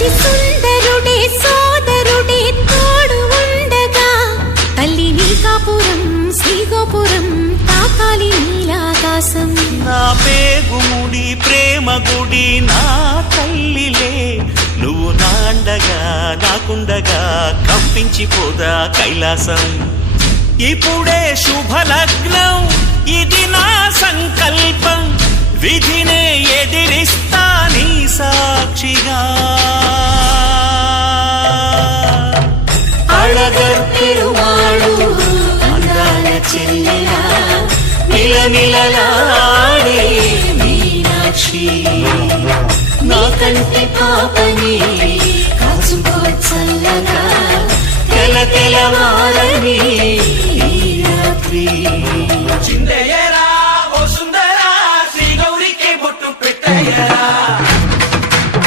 అతి సుందరుడే సోదరుడే తోడు ఉండగా తల్లి నీ కాపురం శ్రీగోపురం తాకాలి నీలాకాశం. నా పేగుముడి ప్రేమ గుడి నా తల్లిలే నువ్వు నాండగా నాకుండగా కంపించిపోదా కైలాసం. ఇప్పుడే శుభలగ్నం ఇది నా సంకల్పం విధినే ఎదిరిస్తా నీ సాక్షిగా. అళగర్ పెరుమాళు అందాల చెల్లెలా మిలమిలలాడే మీనాక్షి నా కంటి పాపని కాచుకో చల్లగా తెల తెలవారని ఈ రాత్రి. చిందయ్యరా ఓ సుందరా శ్రీ గౌరికి బొట్టు పెట్టయ్యరా.